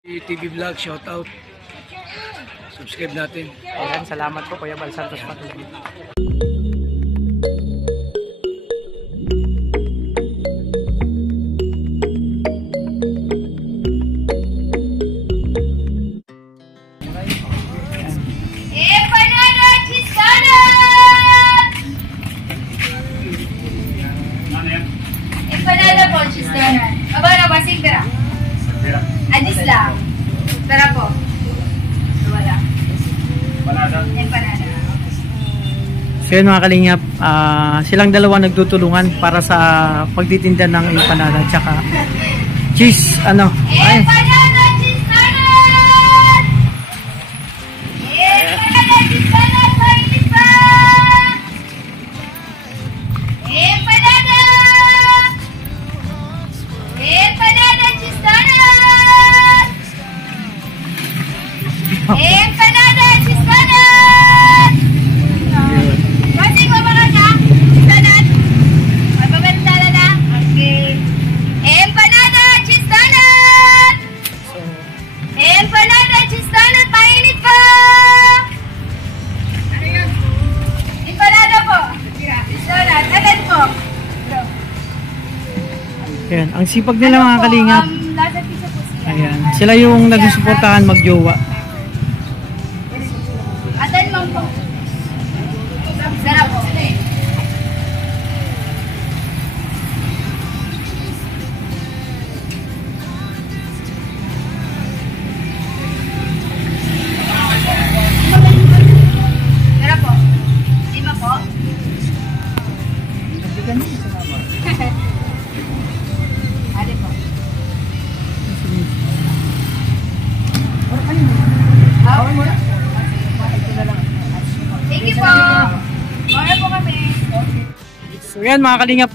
TV Vlog, shout out. Subscribe natin. Ayan, salamat po Kuya Bal Santos Patuloy. Empanada po, cheese donut. Abang basing tira. Adis lang. Tara po. Wala. Empanada. So yun mga kalingap, silang dalawa nagtutulungan para sa pagtitinda ng empanada tsaka cheese, ano. Empanada, cheese donut! Empanada, cheese donut, mainit pa! Empanada! Empanada, cheese donut! Empanada, cheese donut! Masing mabaka ka? Cheese donut? May pabentala na? Okay. Empanada, cheese donut! Empanada, cheese donut, mainit pa! Ano yun? Empanada po. Cheese donut. Agad po. Ayan, ang sipag nila mga kalingap. Lasa pizza po siya. Ayan, sila yung nagsusuportahan magjowa. Atan lang po. Sarap po. Sarap po. Lima po. Ate po. Thank you po. Mara po kami. So yan mga kalingap,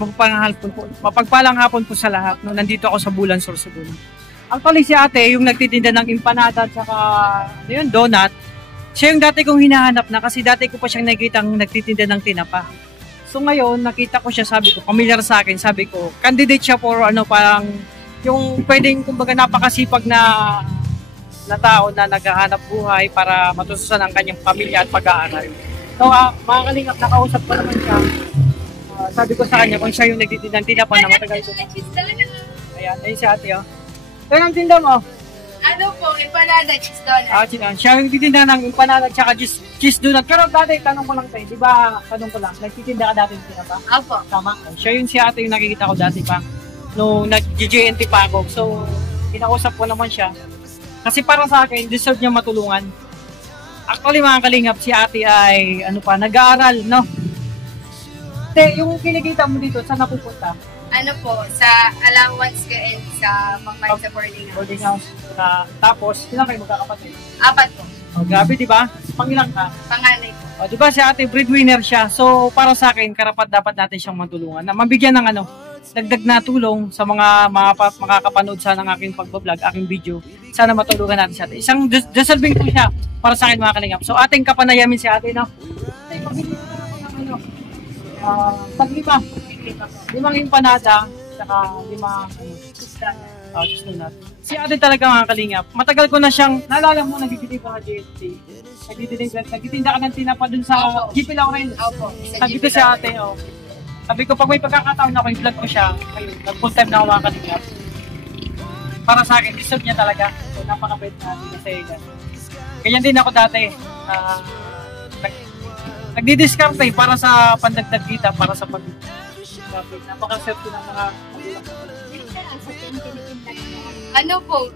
mapagpalang hapon po sa lahat. No? Nandito ako sa Bulan, Sorsogon. Actually si ate, yung nagtitinda ng empanada at saka donut, siya yung dati kong hinahanap na kasi dati ko pa siyang nakitang nagtitinda ng tinapa. So ngayon, nakita ko siya, sabi ko, familiar sa akin, sabi ko, candidate siya for parang yung pwedeng kumbaga napakasipag na tao na naghahanap buhay para matustusan ang kanyang pamilya at pag-aaral. So mga kalingap, nakausap ko naman siya. Sabi ko sa kanya kung siya yung nagtitinda ng tinapa na matagal ko. Ayan, ayun si ate. Kaya ang tinda mo? Ano po, empanada, cheese donut. Siya yung titinda ng empanada at saka cheese donut. Pero dati, tanong ko lang tayo, di ba, tanong ko lang, nagtitinda ka dati ng tinapa? Opo. Tama. Siya yun si ate yung nakikita ko dati pa. Nung nag-JNT pa ako. So, kinausap ko naman siya. Kasi para sa akin, deserve niya matulungan. Actually mga kalingap, si ate ay, nag-aaral, no? Yung kinikita mo dito, saan napupunta? Ano po, sa allowance ko and sa pangkain sa boarding house. Boarding house. Tapos, ilang kayo magkakapatid? 4 po. Oh, grabe, di ba? Pangilang ka? Panganay po. Oh, di ba si ate, breadwinner siya. So, para sa akin, karapat dapat natin siyang matulungan. Na mabigyan ng dagdag na tulong sa mga makakapanood sa ng aking pagbablog, aking video. Sana matulungan natin si ate. Isang deserving po siya para sa akin mga kalingap. So, ating kapanayamin si ate, no? Ate, pabili na ako ng tag-5. 5 empanada, saka 5 cheese donut. Si ate talaga mga kalingap. Matagal ko na siyang, naalala mo, nagtitinda ka JNT. Nagtitinda ka ng tinapa dun sa GP Lauren. Opo. Sabi ko sa ate, sabi ko, pag may pagkakataon ako, yung vlog ko siya, nag-full time na ako mga kalingap. Para sa akin, deserve niya talaga. So, napakabait natin kasi ganyan din ako dati. Nagdi-discount para sa pandagdag kita, para sa napaka-serve ko ng mga Ano po,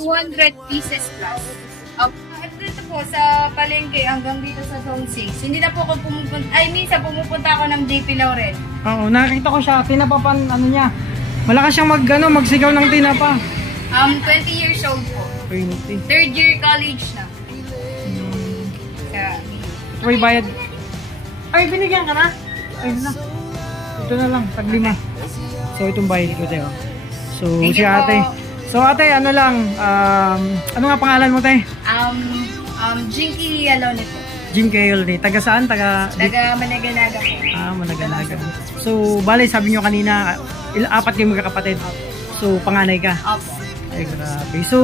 200 pieces plus. Dito po sa palengke hanggang dito sa Zone 6. Hindi na po ako pumupunta, minsan pumupunta ako ng JP Lauren. Oo, nakita ko siya, tinapa pa, niya. Malakas siyang magsigaw ng tinapa. 20 years old po. 20. 3rd year college na. May bayad. Ay, binigyan ka na? Ay, na. Ito na lang, tag-5. So, itong bayad ko tayo. So, si ate. So, ate, ano nga pangalan mo, te? Jinky Alone po. Jim Kayle, taga saan? Taga Managanaga po. Managanaga. So, bale, sabi nyo kanina, 4 kayo magkakapatid. So, panganay ka? Opo. Ay, grabe. So,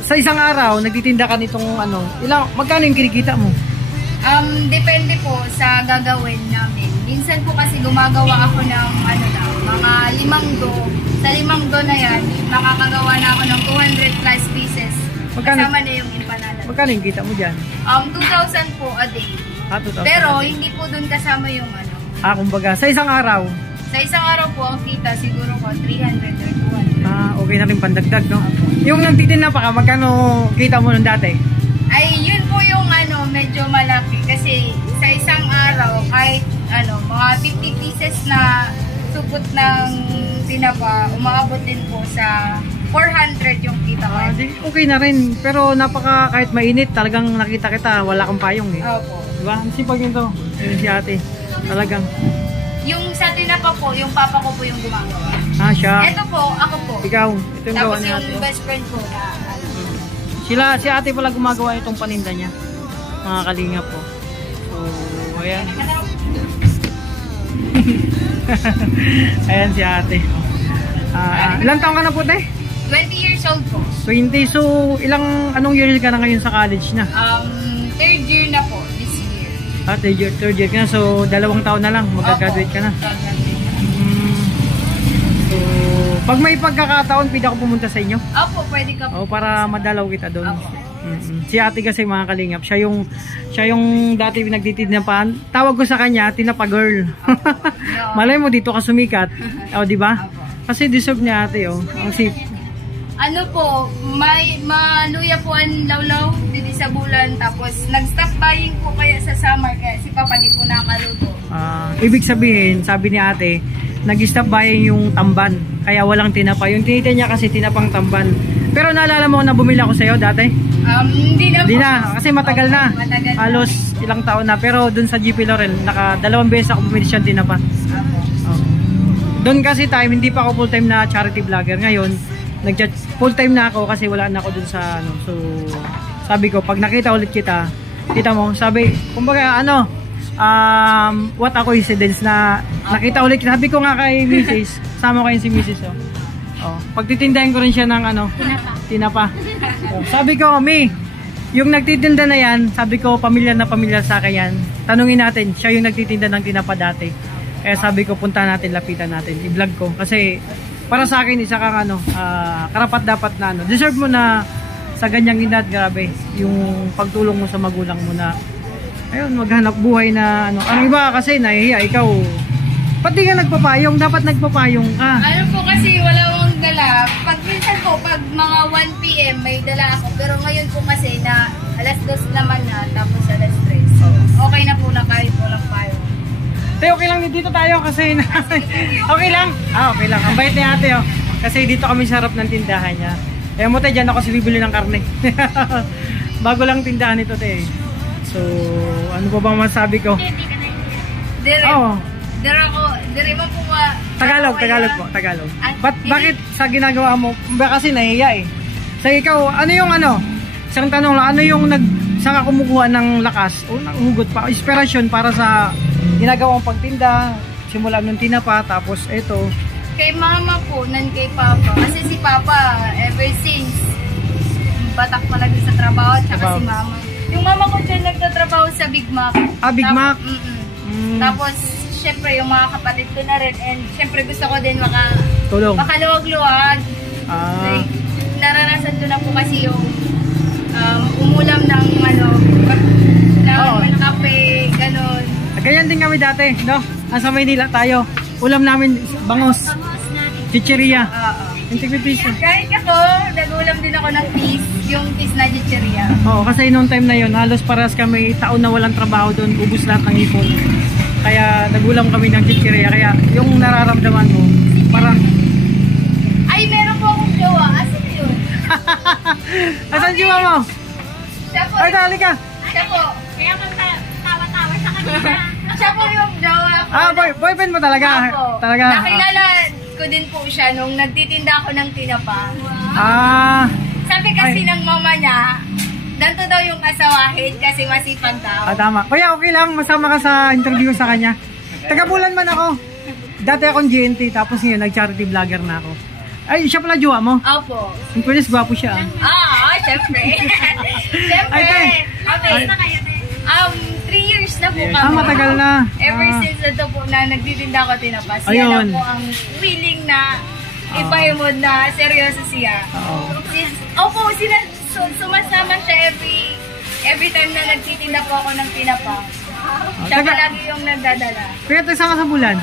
sa isang araw, nagtitinda ka nitong ano, magkano yung kinikita mo? Depende po sa gagawin namin. Minsan po kasi gumagawa ako ng mga 5 do. Sa 5 do na yan, makakagawa na ako ng 200 plus pieces. Kasama na yung empanada. Magkano yung kita mo dyan? 2,000 po a day. 2,000. Pero hindi po dun kasama yung kumbaga, sa isang araw? Sa isang araw po, ang kita siguro ko 300 or 200. Okay na rin pandagdag, no? Yung nagtitinda pa ka, magkano kita mo nung dati? Ay, yun po yung medyo malaki. Kasi sa isang araw, kahit mga 50 pieces na supot ng tinapa, umaabot din po sa 400 yung kita ko. Okay na rin. Pero kahit mainit, talagang nakita kita, wala kang payong eh. Opo. Diba? Ang sipag yun to. Yun si ate. Talagang. Yung sa tinapa po, yung papa ko po yung gumagawa. Siya. Ito po, ako po. Ikaw. Ito yung tapos gawa yung ate. best friend ko na Si ate pala gumagawa itong paninda niya. Mga kalinga po. So, ayan. Ayan si ate. Ilang taong ka na po, te? 20 years old po. 20. So, anong year ka na ngayon sa college na? 3rd year na po, this year. Third year ka na. So, 2 taon na lang. Mag-graduate ka na. So, pag may pagkakataon, pwede ako pumunta sa inyo? Opo, pwede ka po. Para madalaw kita doon. Si ate kasi mga kalingap, siya yung dati nagtitinda pa. Tawag ko sa kanya, tinapa girl. Malay mo dito ka sumikat. O, di ba? Kasi deserve niya ate, oh. Ang sip. Maluya po ang lawlaw dito sa bulan. Tapos, nag-stop buying po kaya sa summer. Kaya si Papa di po nakaluto. Ibig sabihin, sabi ni ate, nag-stop buying yung tamban. Kaya walang tinapa. Yung tinita niya kasi tinapang tamban. Pero naalala mo na bumili ako sa'yo dati? Hindi na po. Hindi na, kasi matagal na. Matagal na. Halos ilang taon na. Pero dun sa GP Laurel, 2 beses ako bumili siya tinapa. Doon kasi hindi pa ako full-time na charity vlogger. Ngayon, full-time na ako kasi wala na ako dun sa So, sabi ko, pag nakita ulit kita mo, sabi, kumbaga what a coincidence na nakita ulit. Sabi ko nga kay Mrs. Sama ko yun si Mrs. Pagtitindahin ko rin siya ng tinapa. Sabi ko, yung nagtitinda na yan, sabi ko, pamilyar na pamilyar sa akin yan. Tanungin natin, siya yung nagtitinda ng tinapa dati. Kaya sabi ko, punta natin, lapitan natin, i-vlog ko. Kasi para sa akin, isa kang karapat dapat na deserve mo na sa ganyang edad, grabe, yung pagtulong mo sa magulang mo na ayun, maghanap buhay na ang iba kasi nahihiya, ikaw pati ka nagpapayong, dapat nagpapayong ka. Po kasi wala akong dala. Pag minsan po, pag mga 1 PM may dala ako. Pero ngayon po kasi na 2:00 naman na, tapos 3:00. So, okay na po na kahit walang payong. Te, okay lang dito tayo kasi okay lang. Okay lang. Ang bait ni ate, Kasi dito kami sa harap ng tindahan niya. Kaya mo, te, dyan ako bibili ng karne. Bago lang tindahan ito, te. So, ano pa bang masabi ko? Dire mo po Tagalog po, Tagalog. Bakit sa ginagawa mo? Kasi nahiya eh. Sa ikaw, isang tanong lang, saan ka kumukuha ng lakas o ng hugot pa, inspirasyon para sa ginagawang pagtinda, simula nung tinapa, tapos ito. Kay mama po, kay papa. Kasi si papa, ever since, batak pa lagi sa trabaho, tsaka si mama. Yung mama ko dyan nagtatrabaho sa Big Mac. Big Mac? Tapos, syempre, yung mga kapatid ko na rin. And syempre, gusto ko din makaluwag-luwag. Like, naranasan ko na po kasi yung umulam ng kape, gano'n. Ganyan din kami dati, no? Sa Maynila tayo. Ulam namin, bangos. Chicheria. Yung tigpipiso. Kahit ako, nag-ulam din ako ng yung fish na chicheria. Kasi noong time na yun, halos parehas kami taon na walang trabaho doon, ubus lahat ng ipon. Kaya nagulam kami ng chicheria. Kaya yung nararamdaman mo, parang... Ay, meron po akong jowa. Asan yun? Asan jowa mo? Siya po. Ay, dali ka. Siya po. Kaya tawa-tawa sa kanila. Siya po yung jowa ko. Boyfriend mo talaga? Talaga. Nakilala ko din po siya nung nagtitinda ako ng tinapa. Sabi kasi ng mama niya, danto daw yung asawahin kasi masipag daw. Tama. Kaya okay lang, masama ka sa interview sa kanya. Taga-Bulan man ako. Dati akong GNT, tapos ngayon nag-charity vlogger na ako. Ay, siya pala jowa mo? Opo. Yung Pwede, gwapo siya. Syempre. Syempre. Okay. Na kayo, 3 years na po kami. Matagal na. Ever since ito po na nagtitinda ko tinapas. Siya Ayun. na po ang willing na ipahimod na seryoso siya. Opo, sumasama siya every time na nagtitinda po ako ng tinapa. Siya palagi yung nagdadala. Kaya tayo saan ka sa Bulan?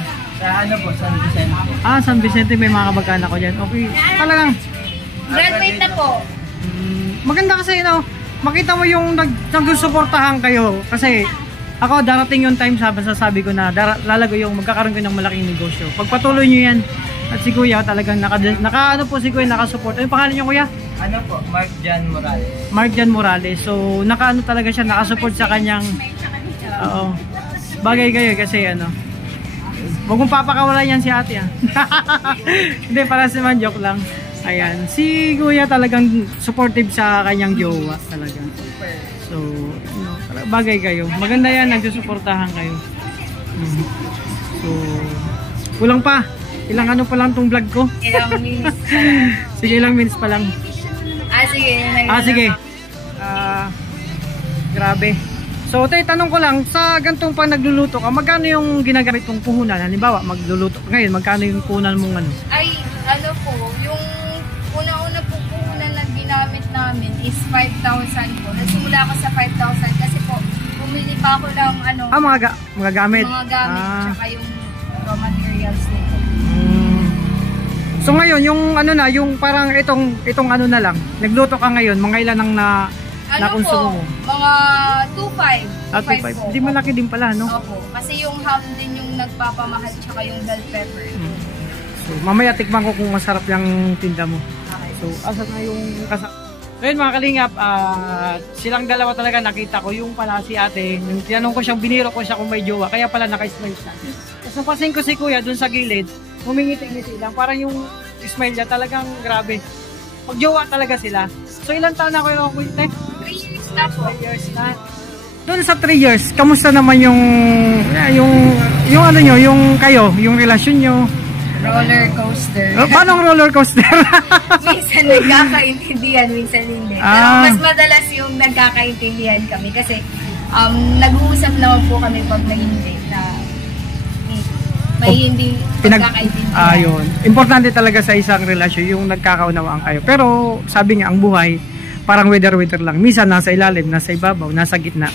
Sa ano po, San Vicente. San Vicente, may mga kabag-anak ko dyan. Okay, talagang. Graduate na po. Maganda kasi, makita mo yung nagsusuportahan kayo. Kasi, ako, darating yung time, sabi ko na, lalago yung magkakaroon ko ng malaking negosyo. Pagpatuloy nyo yan, at si Kuya talagang si Kuya nakasupport. Ano pangalan niyo, Kuya? Ano po, Mark Jan Morales. Mark Jan Morales. So, talaga siya, nakasupport sa kanyang, bagay kayo kasi huwag mong papakawalan yan si ate Hindi, para naman joke lang. Ayan, si Kuya talagang supportive sa kanyang jowa talaga. So, bagay kayo. Maganda yan, nagsusuportahan kayo. So, kulang pa. Ilang pa lang tong vlog ko? Ilang minutes. Sige, ilang minutes pa lang. Sige. Grabe. So, tanong ko lang, sa gantong pag nagluluto ka, magkano yung ginagamit mong puhunan? Halimbawa, magluluto ka ngayon, magkano yung puhunan mong Ay, yung una-una po puhunan na ginamit namin is 5,000 po. Nagsimula ako sa 5,000 kasi po, bumili pa ako ng mga gamit. Mga gamit, tsaka yung raw materials nito. So ngayon, yung yung parang itong na lang, nagluto ka ngayon, mga ilan ang nakonsumo mo? Mga 2.5. 2.5. Hindi malaki din pala, no? Opo. Kasi yung ham din yung nagpapamahal tsaka yung bell pepper. So mamaya tikman ko kung masarap yung tinda mo. Okay. So asa na yung kasama? So yun mga kalingap, silang dalawa talaga nakita ko, yung pala si ate, yung tinanong ko siyang, biniro ko siya kung may jowa, kaya pala naka-smile siya. Tapos napasin ko si Kuya dun sa gilid, humingiti-ngiti lang, parang yung smile niya talagang grabe. Magjowa talaga sila. So ilang taon na ako yung Kuya? 3 years na po. 3 years na. Doon sa 3 years, kamusta naman yung yung relasyon nyo? Roller coaster. Paano roller coaster? Minsan nagkakaintindihan, minsan hindi. Pero mas madalas yung nagkakaintindihan kami kasi nag-uusap naman po kami pag may hindi pagkakaintindihan. Ayun. Importante talaga sa isang relasyon yung nagkakaunawaan kayo. Pero sabi nga, ang buhay parang weather lang. Minsan nasa ilalim, nasa ibabaw, nasa gitna.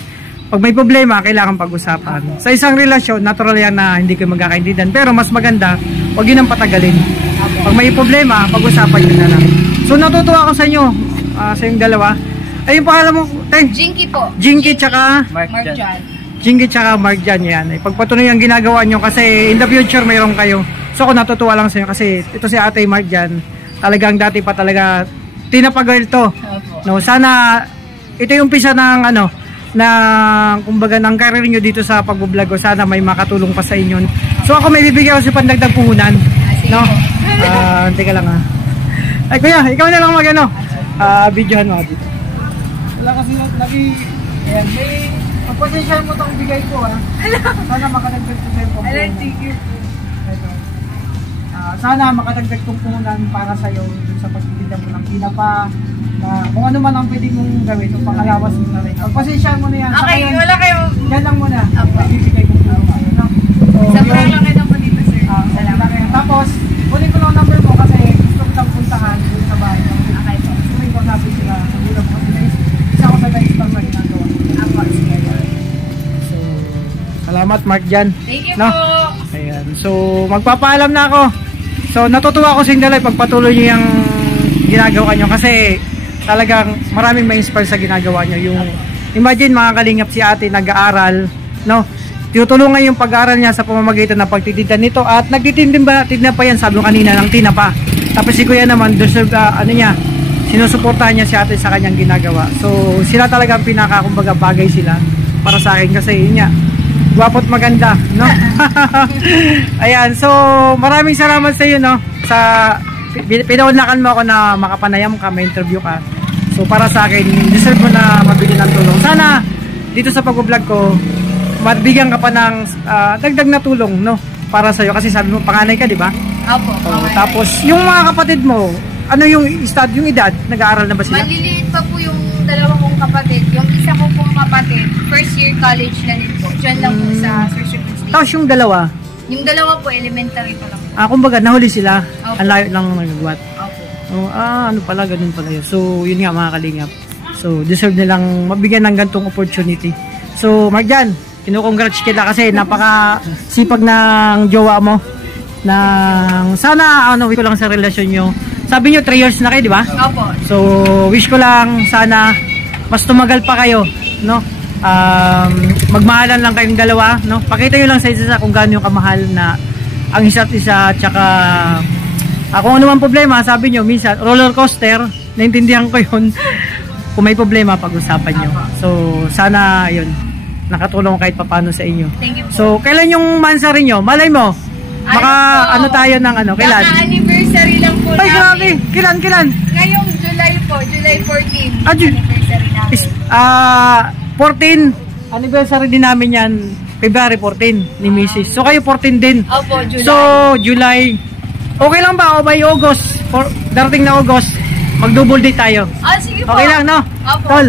Pag may problema, kailangan pag-usapan. Sa isang relasyon, natural yan na hindi kayo magkakaintindihan. Pero mas maganda, huwag yun ang patagalin. Pag may problema, pag-usapan yun na lang. So natutuwa ako sa inyo, sa yung dalawa. Ay, yung pangalan mo, Teng? Jinky po. Jinky tsaka? Mark Jan. Jinky tsaka Mark Jan yan. Pagpatuloy ang ginagawa nyo kasi in the future mayroon kayo. So ako natutuwa lang sa inyo kasi ito si ate Mark Jan. Talagang dati pa talaga tinapagawil to. No, sana ito yung umpisa ng kumbaga ng career nyo dito sa pag-vlog. Sana may makatulong pa sa inyo. So ako may bibigyan ko si pandagdag puhunan. No? Teka lang Ay kuya, ikaw na lang videohan mo dito. Wala kasi ayan, may potential mo itong bigay ko Sana makadagdag ko sa'yo po. Thank you. Sana makadagdag kong puhunan para sa'yo sa pagtitinda mo ng pinapa na kung ano man ang pwede mong gawin so pangalawas mo na rin. Pagpasensya mo na yan. Okay, wala kayo. Yan lang muna. Bibigay ko Sobrang lang naman dito, sir. Salamat. Tapos, kunin ko lang number mo kasi gusto ko lang puntahan dun sa bahay. Okay po. Kunin ko natin sila. Nagulang ko sila. Isa ko sa guys pang ginagawa. So, salamat Mark Jan. Thank you po. Ayan. So, magpapaalam na ako. So, natutuwa ko sa inyo pagpatuloy niyo yung ginagawa nyo kasi talagang maraming ma-inspire sa ginagawa nyo. Yung, imagine mga kalingap si ate nag-aaral, no? Tinutulungan yung pag-aaral niya sa pamamagitan ng pagtitinda nito at nagtitinda pa yan, sabi ko kanina, ng tinapa. Tapos si Kuya naman, sinusuportahan niya si ate sa kanyang ginagawa. So, sila talagang kumbaga bagay sila para sa akin kasi yun nga, gwapo't maganda, no? Ayan, so maraming salamat sa iyo, no? Sa pinaunlakan mo ako na makapanayam ka, may interview ka. So para sa akin, deserve mo na mabigyan ng tulong. Sana dito sa pag-vlog ko, mabigyan ka pa ng dagdag na tulong, no? Para sa iyo kasi sabi mo panganay ka, di ba? Opo. Tapos, yung mga kapatid mo, ano yung edad? Nag-aaral na ba sila? Maliliit pa po yung dalawa kong kapatid. Yung isa ko pong kapatid, first year college na din po. Diyan lang po sa Sir Sugar State. Tapos yung dalawa? Yung dalawa po, elementary pa lang. Kumbaga, nahuli sila. Opo. Ang layo lang nagagwat. Opo. Ano pala, ganun pala yun. So, yun nga mga kalingap. So, deserve nilang mabigyan ng gantong opportunity. So, Marjan, kinukongrats kita kasi napaka sipag ng jowa mo. Sana, wish ko lang sa relasyon nyo. Sabi nyo, 3 years na kayo, di ba? Opo. So, wish ko lang sana mas tumagal pa kayo, no? Magmahalan lang kayong dalawa, no? Pakita nyo lang sa isa kung gaano yung kamahal na ang isa't isa, tsaka kung ano man problema, sabi nyo, minsan, roller coaster, naintindihan ko yun. Kung may problema, pag-usapan nyo. So, sana, yun, nakatulong kahit papano sa inyo. Thank you po. So, kailan yung mansari nyo? Malay mo, baka tayo ng kailan? Kaka-anniversary lang po Ay, grabe! Kailan? Ngayong July po, July 14. Anniversary namin. namin. 14, anniversary din namin yan, February 14 ni Mrs. So, kayo 14 din. Opo, July. So, July. Okay lang ba? O by August, darating na August, mag-double date tayo. Sige po. Okay lang, no? Opo. Tol,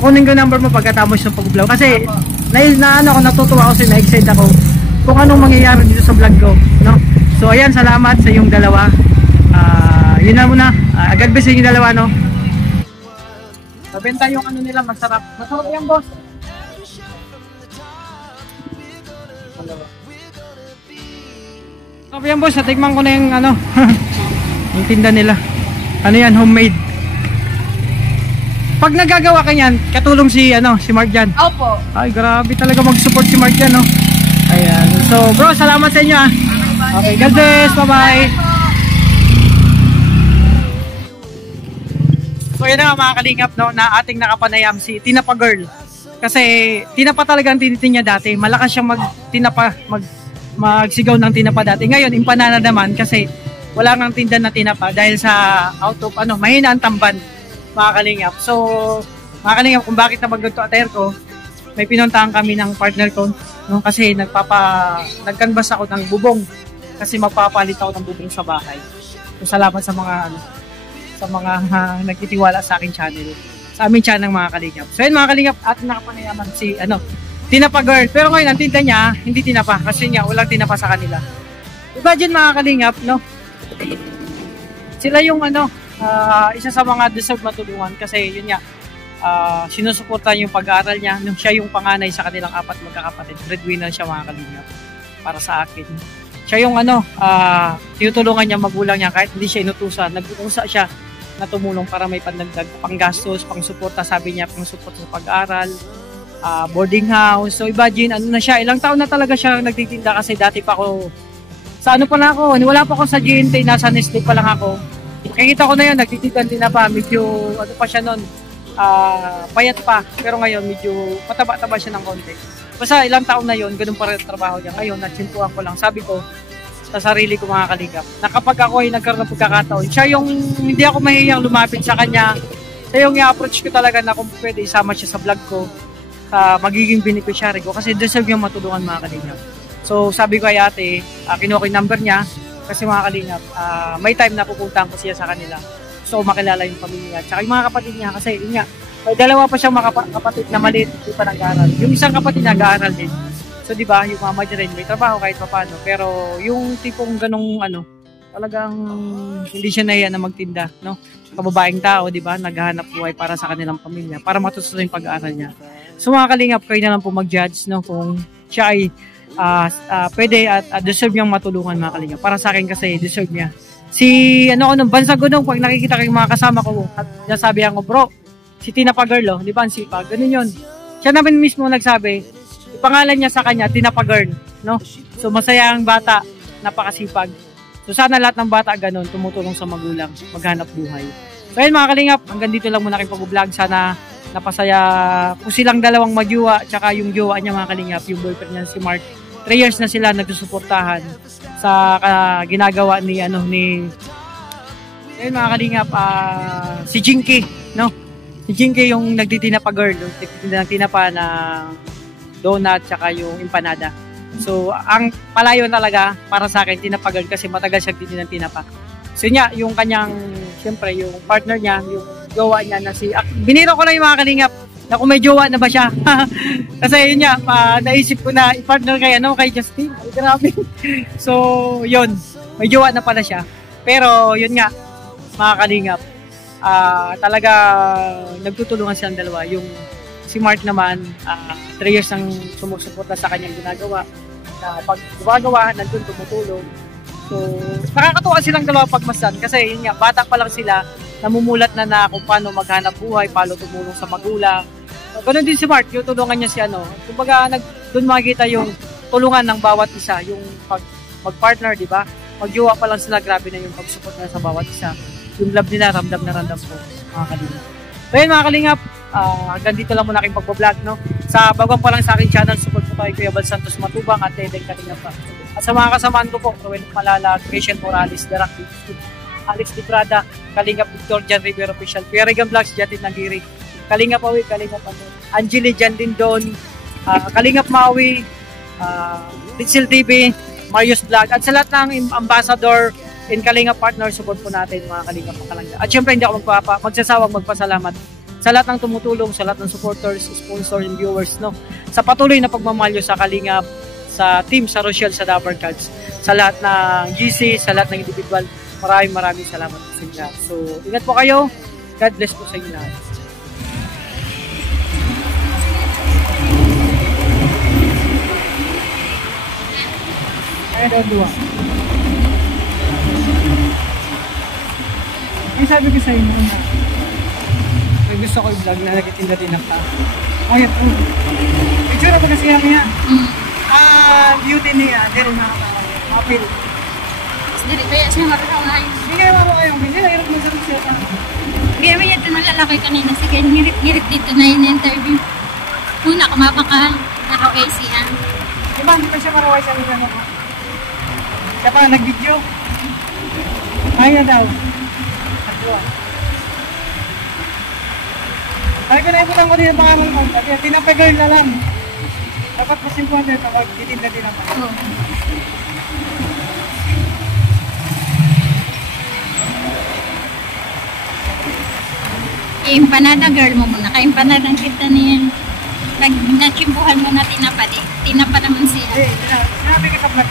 kunin ko number mo pagkatapos ng pag-vlog. Kasi, natutuwa ako kasi na-excite ako kung anong mangyayari dito sa vlog ko, no? So, ayan, salamat sa yung dalawa. Yun na muna. God bless sa yung dalawa, no? Mabenta yung nila, masarap. Masarap yan, boss. Masarap yan, boss. Natikman ko na yung yung tinda nila. Ano yan, homemade. Pag nagagawa ka yan, katulong si Mark dyan. Opo. Ay, grabe talaga mag-support si Mark dyan, no? Ayan. So, bro, salamat sa inyo, Okay, God bless. Bye-bye. So, yun na mga kalingap, no, na ating nakapanayam si Tinapa Girl. Kasi, tinapa talaga ang tinitin niya dati. Malakas siyang magsigaw ng tinapa dati. Ngayon, impanana naman kasi wala nang tinda na tinapa dahil sa mahina ang tamban, mga kalingap. So, mga kalingap, kung bakit nabaglog to Aterco, may pinuntahan kami ng partner ko, no, kasi nagcanvas ako ng bubong kasi magpapalit ako ng bubong sa bahay. So, salamat sa mga nagtitiwala sa aking channel. Sa aming channel ng mga kalingap. So, yun mga kalingap, at nakapanayaman si Tinapa Girl. Pero ngayon, ang tinta niya, hindi tinapa kasi nga walang tinapa sa kanila. Imagine mga kalingap, no? Sila yung isa sa mga deserve matulungan kasi yun nga, sinusuportan yung pag-aaral niya nung siya yung panganay sa kanilang 4 magkakapatid. Breadwinner siya mga kalingap para sa akin. Siya yung tinutulungan niya magulang niya kahit hindi siya inutusan. Nag-uusa siya na tumulong para may pandagdag panggastos, pangsuporta, sabi niya, pangsuporta sa pag-aaral, boarding house. So imagine, na siya, ilang taon na talaga siya nagtitinda kasi dati pa ako, wala pa ako sa GNT, nasa Nestle pa lang ako. Kikita ko na yun, nagtitinda din na pa, medyo, pa siya nun, payat pa, pero ngayon medyo mataba-taba siya ng konti. Basta ilang taon na yun, ganun pa rin trabaho niya. Ngayon, nagsimpuhan ko lang, sabi ko, sa sarili ko mga kalingap, na kapag ako ay nagkaroon ng pagkakataon, siya yung hindi ako mahihiyang lumapit sa kanya, siya yung i-approach ko talaga na kung pwede isama siya sa vlog ko, magiging beneficiary ko kasi deserve yung matulungan mga kalingap. So sabi ko ay ate, kinuha ko yung number niya kasi mga kalingap, may time na pupuntahan ko siya sa kanila. So makilala yung pamilya, tsaka yung mga kapatid niya kasi yun nga, may dalawa pa siyang mga kapatid na maliit, hindi pa nag-aaral. Yung isang kapatid nag-aaral din. So, di ba, yung mama niya rin may trabaho kahit paano. Pero, yung tipong ganong, talagang hindi siya nahiya na magtinda, no? Kababaeng tao, di ba, naghahanap buhay para sa kanilang pamilya, para matutunan yung pag-aaral niya. So, mga kalingap, kayo na lang po mag-judge, no? Kung siya ay pwede at deserve niyang matulungan, mga kalingap. Para sa akin kasi, deserve niya. Nung Bansag Gunong, pag nakikita ko yung mga kasama ko, at nasabihan ko, bro, si Tinapa Girl, di ba, ang sipag, ganun yun. Siya naman mismo nagsabi, pangalan niya sa kanya, Tinapa Girl, no? So, masaya ang bata, napakasipag. So, sana lahat ng bata ganun, tumutulong sa magulang, maghanap buhay. So, ayun mga kalingap, hanggang dito lang muna aking pag-vlog. Sana napasaya kung silang dalawang majuwa, tsaka yung jowa niya mga kalingap, yung boyfriend niya si Mark. 3 years na sila nagsusuportahan sa ginagawa ni, ayun mga kalingap, si Jinky, no? Si Jinky yung nagtitinapa girl, nagtitinda ng tinapa na donut tsaka yung empanada. So, ang palayo talaga para sa akin, Tinapa Girl, kasi matagal siya din ng tinapa. So, niya, yung kanyang, siyempre, yung partner niya, yung jowa niya na si, biniro ko lang yung mga kalingap, na kung may jowa na ba siya. Kasi yun niya, naisip ko na i-partner kay Justin. Ay, grabe. So, yun, may jowa na pala siya. Pero, yun nga, mga kalingap, talaga nagtutulungan silang dalawa. Yung si Mark naman, 3 years nang sumusuporta sa kanyang ginagawa. Na pag gumagawa, nandun tumutulong. So, nakakatuwa silang dalawa pagmasdan kasi yun nga, bata pa lang sila, namumulat na kung paano maghanap buhay, paano tumulong sa magulang. So, ganun din si Mark, yung tulungan niya si kumbaga, doon makikita yung tulungan ng bawat isa, yung mag-partner, di ba? Magjowa pa lang sila, grabe na yung pag-support na sa bawat isa. Yung love nila, ramdam na ramdam ko, mga kalingap. So yun, mga kalingap, hanggang dito lang muna aking pag-vlog, no? Sa bagong pa lang sa aking channel, support po tayo Kuya Bal Santos Matubang at Tedeng Kalingap pa. At sa mga kasamaan ko po, Ruel Malala, Christian Morales, Darak, Alex Diprada, Kalingap Victor, Jan Rivero Official, Kuya Regan Vlogs, Jatin Nangiri, Kalingap Maui, Kalingap Angeli, Jan Dindon, Kalingap Maui, Pixel TV, Marius Vlog, at sa lahat ng ambassador and Kalingap partner, support po natin mga Kalingap Makalangga. At syempre hindi ako magsasawang magpasalamat sa lahat ng tumutulong, sa lahat ng supporters, sponsors, and viewers, no? Sa patuloy na pagmamalyo sa Kalingap, sa team, sa Rochelle, sa Dapper Cards, sa lahat ng GC, sa lahat ng individual, maraming salamat po sa inyo. So, ingat po kayo. God bless po sa inyo lahat. Kaya daw dua. Ay, sabi ko sa inyo, may gusto ko i-vlog na nagtitinda din ako. Ayun, picture na ba kasi niya? Beauty niya, dito na kapil. Dili kaya siya marunong na yun. Hindi kaya mo kayo, hindi na hirap mo sa siya. Kaya may ito ng lalaki kanina. Sige, ngirit dito na yun interview. Una, kumapakal. Naraway siya. Diba, hindi pa siya maraway sa mga ko. Siya pa nag-video. Kaya daw. Ay ko na ibutan ko din ang pangalan ko. Tinapa Girl na lang. Dapat pa 50 kapag titinda din naman. Oo. Empanada girl mo muna. Empanada kita niya. Nagkimbuhan mo na tinapa. Tinapa naman siya. Eh, sinabi ka sa vlog.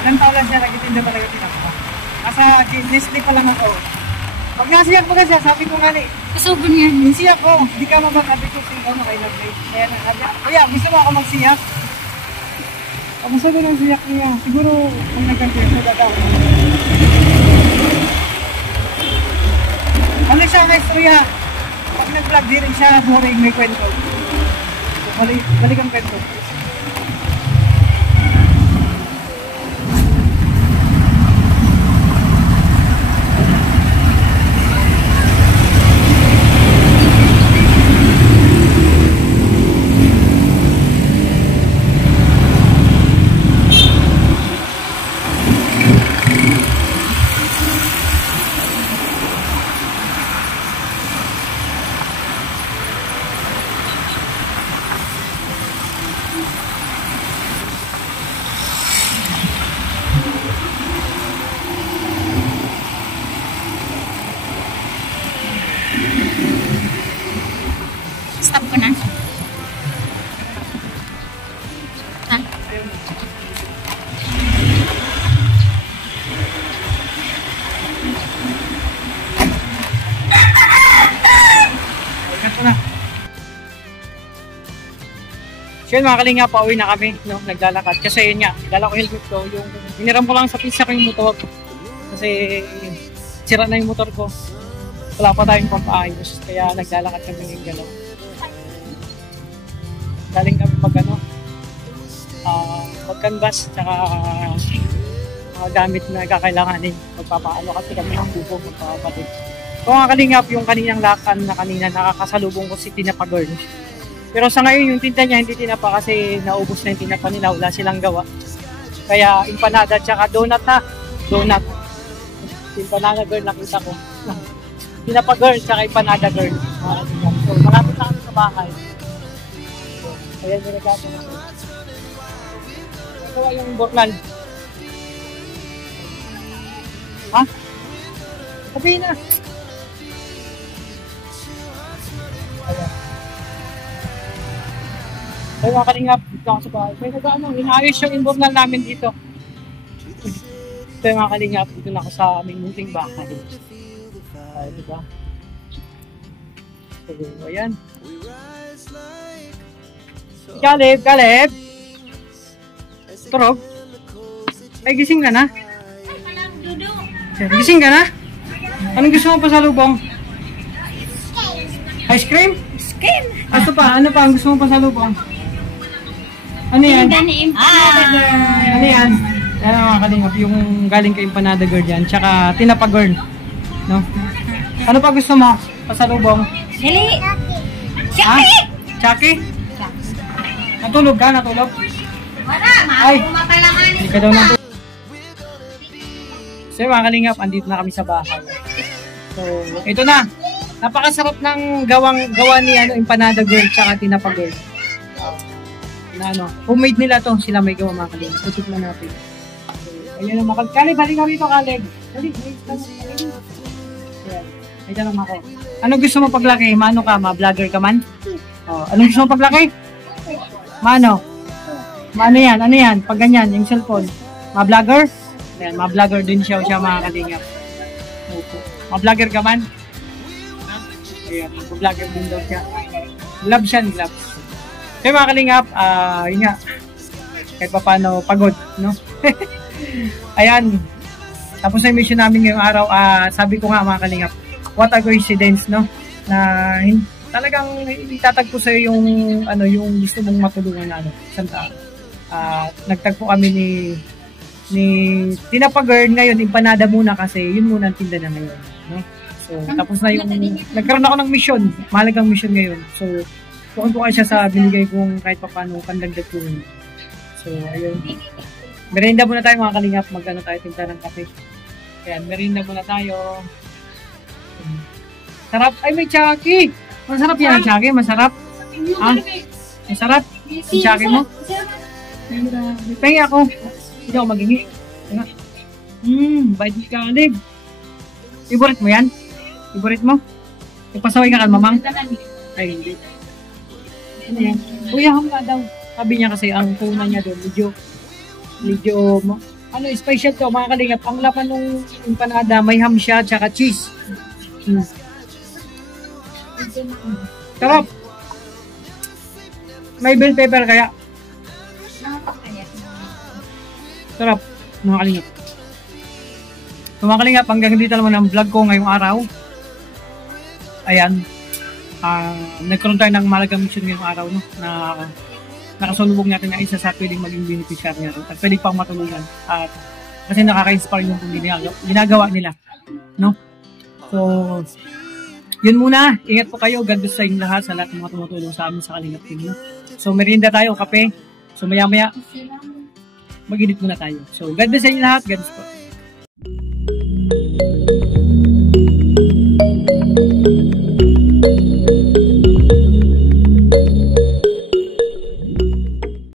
Ilang taon lang siya nagtitinda talaga tinapa. Nasa Nestle pa lang ako. Pag nasiyak pa ka siya, sabi ko nga ni, Kasubon nga. siyak ko, hindi ka mabakabi ko sino kay Lovely. Kaya na, kaya gusto mo ako magsiyak? Pag gusto ko ng siyak niya, siguro kung nagkantiyan ko dadaw. Ano siya ang istorya? Pag nag-vlog din rin siya, boring may kwento. So, balik ang kwento. Stop ko na. Ha? Ito na. So yun mga kalinga, pauwi na kami, no? Naglalakad. Kasi yun nga, dala ko helmet ko. Yung hiniram ko lang sa pizza ko yung motor. Kasi sira na yung motor ko. Wala pa tayong pampaayos. Kaya naglalakad kami ng galaw. Galing kami mag-canvas, tsaka mga gamit na kakailanganin. Magpapaano kasi kami ng bubong, magpapatid. Kung mga kalingap, yung kaninang lakan na kanina, nakakasalubong ko si Tinapa Girl. Pero sa ngayon, yung tinta niya hindi tinapa kasi naubos na yung tinapa nila, wala silang gawa. Kaya empanada, tsaka donut na. Donut. Empanada Girl nakita ko. Tinapa Girl, tsaka empanada Girl. So, malapit na kami sa bahay. Ayan, ginagawa na po. Ito yung boklan. Ha? Sabihin na. Ayan. Ay, mga kalingap, dito ako sa bahay. May inaayos yung inbornal namin dito. Ito yung mga kalingap, dito na ako sa aming munting bahay. Diba? So, ayan. Caleb! Turog? Ay, gising ka na? Gising ka na? Anong gusto mo pa sa lubong? Ice cream? Ano pa ang gusto mo pa sa lubong? Ano yan? Ano yan? Yan mga kalingap, yung galing kay Empanada Girl yan, tsaka Tinapa Girl. No? Ano pa gusto mo? Pasalubong? Dali! Ha? Chucky? Natulog ka? Natulog? Wala! Ay! Matalangan! Hindi ka daw natulog. So mga kalingap, andito na kami sa bahay. So, ito na. Napakasarap ng gawa ni Empanada Girl tsaka Tinapa Girl. Homemade nila to. Sila may gawa mga kalingap. Tutok na natin. So, ayan ang mga Caleb, halika rito Caleb. Dali, may tanong ako. Anong gusto mo paglaki? Mano ka? Ma-vlogger ka man? Oh, anong gusto mo paglaki? Mano? Mano yan? Ano yan? Pag ganyan, yung cellphone. Ma-vlogger? Ayan, ma-vlogger din siya mga kalingap. Ma-vlogger ka man? Ayan, ma-vlogger din daw siya. Love siya, love. So mga kalingap, yun nga. Kahit pa paano pagod, no? Ayan. Tapos na yung mission namin ngayong araw. Sabi ko nga mga kalingap, what a coincidence, no? Na talagang itatagpo sa'yo yung gusto mong matulungan na isang tao. Nagtagpo kami ni Tinapa Girl ngayon, Empanada muna kasi yun muna ang tinda na ngayon, no? So, tapos na yung nagkaroon ako ng mission, mahalagang mission ngayon. So, tuwan siya sa binigay kong kahit pa paano pandagdag ko. So, ayun. Merienda muna tayo mga kalingap, magkano tayo tinta ng kape. Ayan, merienda muna tayo. Sarap. Ay, may Chucky. Masarap yan ang Chucky. Masarap. Ha? Masarap. Ang Chucky mo? Pengi ako. Hindi ako maghingi. Bait ni Caleb. Favorite mo yan? Favorite mo? Ipasaway ka kan mamang? Ay, hindi. Ano yan? Uyaham nga daw. Sabi niya kasi ang tuna niya doon, medyo special to mga kalingap. Ang laman ng empanada, may ham siya, tsaka cheese. Sarap. May bell pepper kaya. Sarap, mga kalingap. So mga kalingap, hanggang dito naman ang vlog ko ngayong araw. Ayan. Nagkaroon tayo ng malagang mission ngayong araw, no? Na nakasulubog natin na isa sa pwedeng maging beneficiary natin at pwedeng pang matulungan. At kasi nakaka-inspire yung ginagawa nila, no? So, yun muna. Ingat po kayo. God bless sa inyo lahat, sa lahat ng mga tumutulong sa amin sa Kalingap Team, no? So, merienda tayo, kape. So, maya-maya, mag-edit muna tayo. So, God bless sa inyo lahat. God bless po.